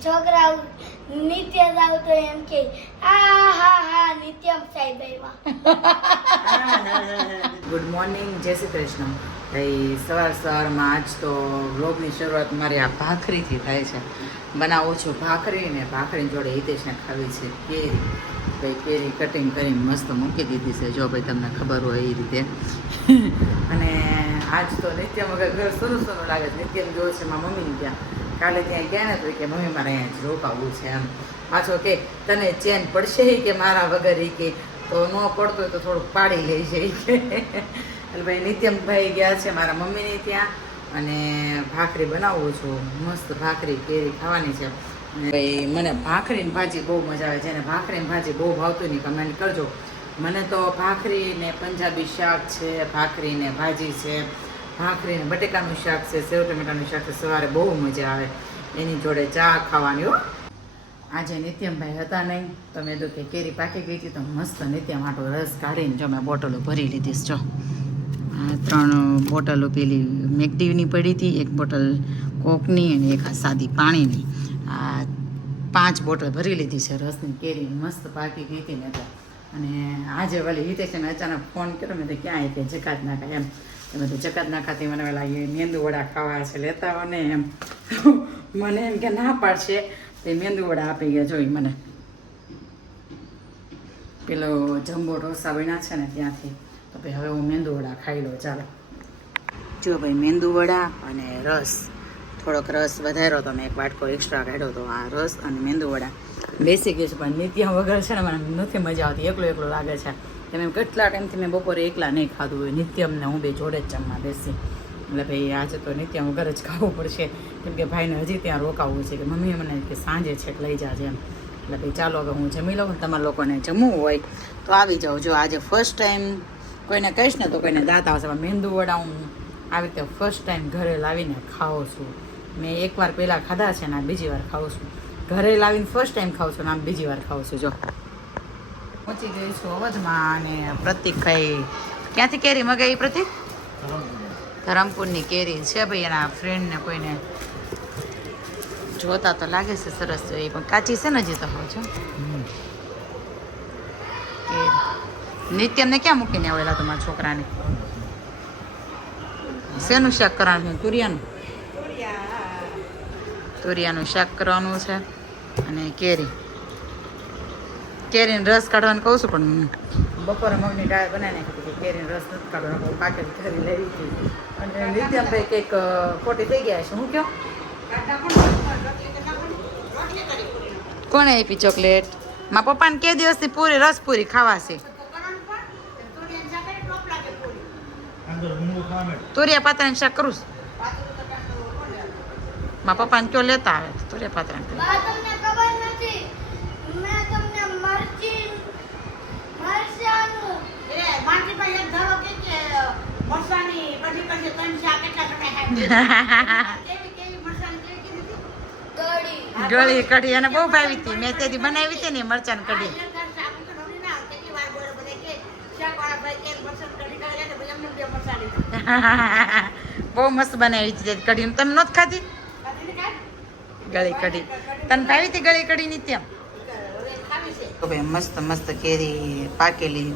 છોકરાઓ નિત્ય જાવ તો એમ કે હા નિત્યમ સાહેબ આવ્યા. ગુડ મોર્નિંગ, જય શ્રી કૃષ્ણ. ભાઈ સવારમાં આજ તો વ્લોગની શરૂઆત મારી આ ભાખરીથી થાય છે. બનાવું છું ભાખરી ને ભાખરી જોડે હિતેશને ખાવી છે કેરી. ભાઈ કેરી કટિંગ કરીને મસ્ત મૂકી દીધી છે, જો ભાઈ તમને ખબર હોય એ રીતે. અને આજ તો નિત્યમ વગર ઘર સોનું સોનું લાગે છે. નિત્યમ જોયું છે મારા મમ્મીને ત્યાં, કાલે ત્યાં ગયા ને તો કે મમ્મી મારે અહીંયા જ રોકાવું છે એમ. પાછો કે તને ચેન પડશે કે મારા વગર એ કે તો ન પડતો હોય તો થોડુંક પાડી લઈ જાય કે. એટલે ભાઈ નિત્યમભાઈ ગયા છે મારા મમ્મીને ત્યાં અને ભાખરી બનાવું છું. મસ્ત ભાખરી કેરી ખાવાની છે. ભાઈ મને ભાખરીની ભાજી બહુ મજા આવે છે, અને ભાખરીની ભાજી બહુ ભાવતું નહીં કમેન્ટ કરજો. મને તો ભાખરી ને પંજાબી શાક છે, ભાખરી ને ભાજી છે, ભાખરી ને બટેકાનું શાક છે, સેવ ટમેટાનું શાક છે, સવારે બહુ મજા આવે એની જોડે ચા ખાવાની. હો આજે નિત્યમભાઈ હતા નહીં તો મેં તો કે કેરી પાકી ગઈ હતી તો મસ્ત નિત્યમ આટો રસ કાઢીને જો મેં બોટલો ભરી લીધીશ. જો આ 3 બોટલો પેલી મેકડીની પડી હતી, 1 બોટલ કોકની અને 1 આ સાદી પાણીની. આ 5 બોટલ ભરી લીધી છે રસની. કેરી મસ્ત પાકી ગઈ હતી ને તો. અને આજે વળી હિતેશને અચાનક ફોન કર્યો મેં તો ક્યાં કે જકાત નાખા એમ. તમે તો જકાત નાખાથી મને પેલા મેંદુ વડા ખાવા છે લેતા આવો ને એમ. મને એમ કે ના પાડશે તે મેંદુ વડા આપી ગયા જોઈ મને. પેલો જમ્બો ઢોસા બન્યા છે ને ત્યાંથી તો ભાઈ હવે હું મેંદુ વડા ખાઈ લઉં. ચાલો જો ભાઈ મેંદુ વડા અને રસ, થોડોક રસ વધાર્યો તો મેં 1 વાટકો એક્સ્ટ્રા કાઢ્યો તો. આ રસ અને મેંદુ વડા બેસી ગયું છે, પણ નિત્યમ વગર છે ને મને નથી મજા આવતી, એકલો લાગે છે. તમે કેટલા ટાઈમથી મેં બપોરે એકલા નહીં ખાધું હોય. નિત્યમને હું બે જોડે જ જમવા બેસી. એટલે ભાઈ આજે તો નિત્યમ વગર જ ખાવું પડશે, કેમ કે ભાઈને હજી ત્યાં રોકાવું છે કે મમ્મીએ મને કે સાંજે છેક લઈ જાજે એમ. એટલે ભાઈ ચાલો હવે હું જમી લઉં. તમારા લોકોને જમવું હોય તો આવી જાઓ. જો આજે ફર્સ્ટ ટાઈમ કોઈને કહીશ ને તો કોઈને દાંત આવશે, પણ મેંદુ વડા હું આવી રીતે ફર્સ્ટ ટાઈમ ઘરે લાવીને ખાઉં છું. મેં 1 વાર પહેલાં ખાધા છે ને આ બીજી વાર ખાઉં છું. ઘરે લાવીને ફર્સ્ટ ટાઈમ ખાઉં છું ને આમ બીજી વાર ખાઉં છું. જો પહોંચી ગઈ છું અવધમાં. અને પ્રતિકભાઈ ક્યાંથી કેરી મગાવી? પ્રતિક ધરમપુરની કેરી છે ભાઈ. એના ફ્રેન્ડને કોઈને જોતા તો લાગે છે સરસ જોઈએ, પણ કાચી છે ને હજી તો છો. નિત્યમને ક્યાં મૂકીને આવેલા તમારા છોકરાને? શેનું શાક કરવાનું? તુરિયાનું શાક કરવાનું છે. અને કેરીનો રસ કાઢવાનું કહું છું, પણ બપોરે મમ્મી ડાળ બનાવીને નાખી કે કેરીનો રસ નથી કાઢવાનો, પાકેટ કરી લેવી હતી. અને નિત્યમભાઈ કંઈક ખોટી થઈ ગયા છે. હું કહો કોણે આપી ચોકલેટ? મારા પપ્પાને કે દિવસથી પૂરી રસ પૂરી ખાવાશે. તુરિયા પાત્રાનું શાક કરું છું. મારા પપ્પાને કયો લેતા આવે તો તુરિયા પાત્રાનું. તમને ખબર નથી મેં તમને મરચાનું માટી પર એક ધરો કે મરચાની પછી 3 શાક કેટલા તમે કેવી મરચાની કીધી ગળી કઢી અને બહુ ભાવી હતી. મેં તેથી બનાવી હતી ને મરચાની કઢી. બહુ મસ્ત બનાવી હતી કઢી. તમે નહોતી ખાધી ગળી કઢી? તને ભાવી હતી ગળી કઢી નિત્યમ? તો ભાઈ મસ્ત મસ્ત કેરી પાકેલી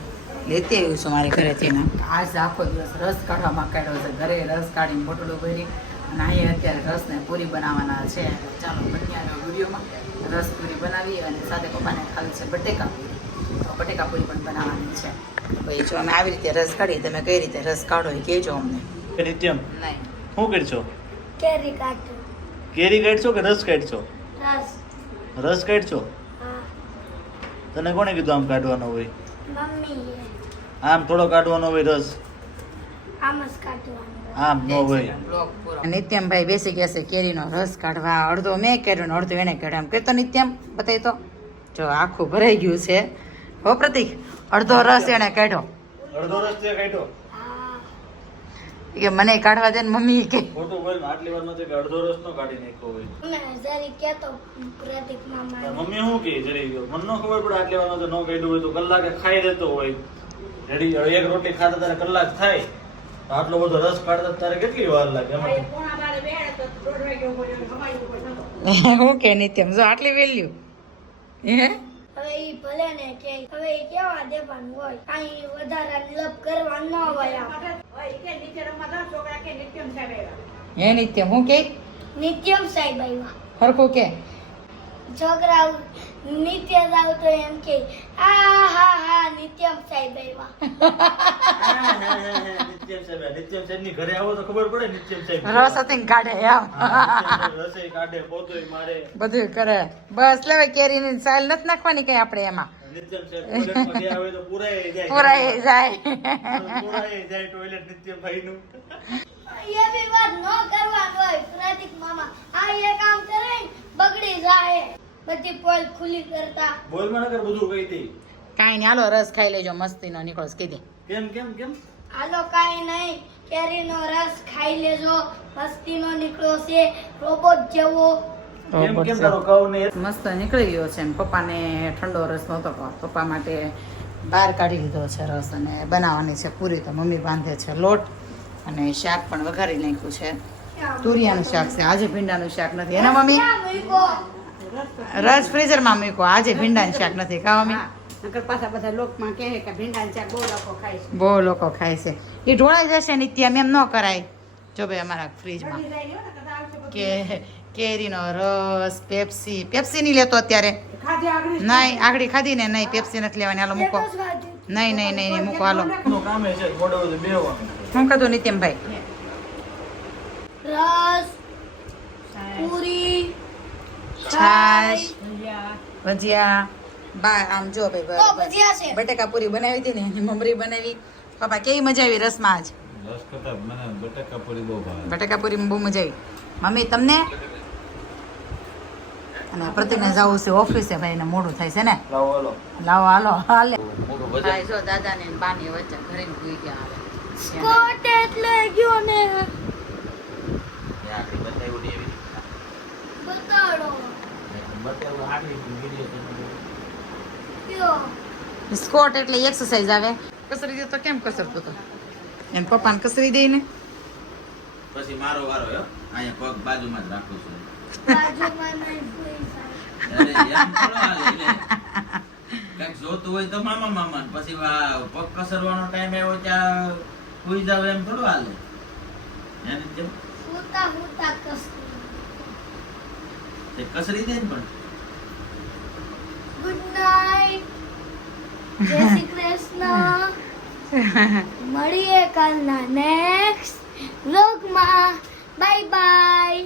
લેતી આવ્યું છું મારી ઘરેથી ને. આજ આખો દિવસ રસ કાઢવામાં કાઢ્યો છે. ઘરે રસ કાઢીને બોટલો ભરી અને અહીંયા અત્યારે રસને પૂરી બનાવવાના છે. ચાલો બન્યાના વિડીયોમાં રસ પૂરી બનાવી અને સાથે પપ્પાને ખાવી છે બટેકા પૂરી. તો બટેકા પૂરી પણ બનાવવાની છે. ભાઈ જો અમે આવી રીતે રસ કાઢી, તમે કઈ રીતે રસ કાઢો એ કહેજો અમને. નિત્યમ નહીં શું કરશો? કેરી કાઢું. કેરી કાઢશો કે રસ કાઢશો? રસ. રસ કાઢશો? હા તને કોણે કીધું આમ કાઢવાનો હોય? મમ્મીએ આમ થોડો કાઢવાનો હોય રસ, આમ જ કાઢવાનું. આમ ન હોય. નિત્યમભાઈ બેસી ગયા છે કેરીનો રસ કાઢવા. અડધો મેં કર્યો ને અડધો એને કાઢ્યો. એમ કહેતો નિત્યમ બતાવી તો જો આખું ભરાઈ ગયું છે. હો પ્રતિક, અડધો રસ એને કાઢ્યો. અડધો રસ તે કાઢ્યો કે મને કાઢવા દે ને મમ્મી કે ખોટું બોલ. આટલી વાર નથી કે અડધો રસ નો કાઢી નાખ્યો હોય. મને જરી કેતો પ્રદીપ મામા મમ્મી શું કે જરી મને ન ખબર પડે આટલી વાર ન કાઢ્યું હોય તો કલાકે ખાઈ લેતો હોય. રેડી 1 રોટલી ખાતા તારે કલાક થાય, આટલો બધો રસ કાઢતા તારે કેટલી વાર લાગે? હું કે નિત્યમ જો આટલી વેલ્યુ હે હવે ઈ ભલે ને કે હવે ઈ કેવા દેવાનું હોય કાંઈ વધારાની લપ કરવા ન હોય આમ. ઓય, ઈ કે નીચે રમવા જાઓ, છોકરા કે નિત્યમ સાહેબ આવ્યા. હે નિત્યમ હું કે નિત્યમ સાહેબ આવ્યા. હરખું કે છોકરા નિત્ય જાવ તો એમ કે આ હા હા નિત્યમ સાહેબ આવ્યા. નિત્યમ સાહેબ ની ઘરે આવો તો ખબર પડે નિત્યમ સાહેબ રસ હતી ને કાઢે એમ રસોઈ કાઢે પોતોય મારે બધું કરે બસ લેવાય કેરીની સાલ નથી નાખવાની કઈ આપણે એમાં નિત્યમ સાહેબ ટોયલેટમાં ગયા હોય તો પુરાઈ જાય પુરાઈ જાય પુરાઈ જાય ટોયલેટ નિત્યમ ભાઈ નું એ બી વાત ન કરવાનું હોય પ્રતિક મામા. આ એ કામ કરે ને બગડી જાય બધી પોલ ખુલ્લી કરતા. બોલ માં નકર બધું કહી દે કાંઈ નહીં હાલો રસ ખાઈ લેજો મસ્તીનો નીકળો કીધી કેમ કેમ કેમ હાલો કાંઈ નહીં કેરીનો રસ ખાઈ લેજો મસ્તીનો નીકળ્યો છે રોબોટ જેવો. કેમ કેમ તારો કહું ને મસ્ત નીકળી ગયો છે ને પપ્પાને ઠંડો રસ નહોતો પપ્પા માટે બહાર કાઢી લીધો છે રસ અને બનાવવાની છે પૂરી તો મમ્મી બાંધે છે લોટ અને શાક પણ વઘારી નાખ્યું છે તુરિયાનું શાક છે આજે ભીંડાનું શાક નથી એના મમ્મી ક્યાં મૂક્યો? રસ ફ્રીઝરમાં મૂક્યો આજે ભીંડાનું શાક નથી કા મમ્મી નકર પાછા બધા લોકમાં કહે કે ભીંડાનું શાક બહુ લોકો ખાય છે. બહુ લોકો ખાય છે એ ઢોળાઈ જશે નિત્યમ એમ ન કરાય જો ભાઈ અમારા ફ્રીજમાં બની જાય ને, નકર આવશે બધું. કે કેરીનો રસ પેપ્સી પેપ્સી નહીં લેતો અત્યારે ખાધી આગળ નહીં આગળી ખાધી ને નહીં પેપ્સી નથી લેવાની હાલો મૂકો એક જ વાત. નહીં નહીં નહીં નહીં મૂકો હાલો નું કામ છે મોડો બધું બેવાનું શું કીધું નિત્યમભાઈ રસ પૂરી છાશ ભજીયા બા આમ જો ભાઈ તો બરાબર. ભજીયા છે. બટેકા પૂરી બનાવી હતી ને એની મમરી બનાવી પપ્પા કેવી મજા આવી રસમાં આજ રસ કરતા મને બટાકા પૂરી બહુ ભાવે. બટેકા પૂરીમાં બહુ મજા આવી મમ્મી તમને અને પ્રતિકને જવું છે ઓફિસે ભાઈ એને મોડું થાય છે ને લાવો હાલો લાવો હાલો હાલે મોટું ભાઈ જો દાદા ને બાની વચ્ચે ઘરે ભૂઈ ગયા આવે કોટ એટલે ગયો ને આખી બતાવ્યું ને એવી રીતના. બતાડો બતાવ્યું આખી વિડીયો કયો સ્કોટ એટલે એક્સરસાઇઝ આવે કસરી દે તો કેમ કસરતો તો એને પપ્પાને કસરી દે ને પછી મારો વારો હો અહીંયા પગ બાજુમાં જ રાખું છું બાજુમાં નહીં ભૂઈ જાય. અરે એમ થોડો હાલે એટલે કંઈક જોતું હોય તો મામા મામા ને પછી પગ કસરવાનો ટાઈમ આવ્યો ત્યાં સુઈ જાવ એમ થોડું હાલે એને જેમ હુતા હુતા કસરી. તે કસરી દે ને પણ ગુડ નાઈટ જય શ્રી કૃષ્ણ મળીએ કાલના નેક્સ્ટ વ્લોગમાં બાય બાય.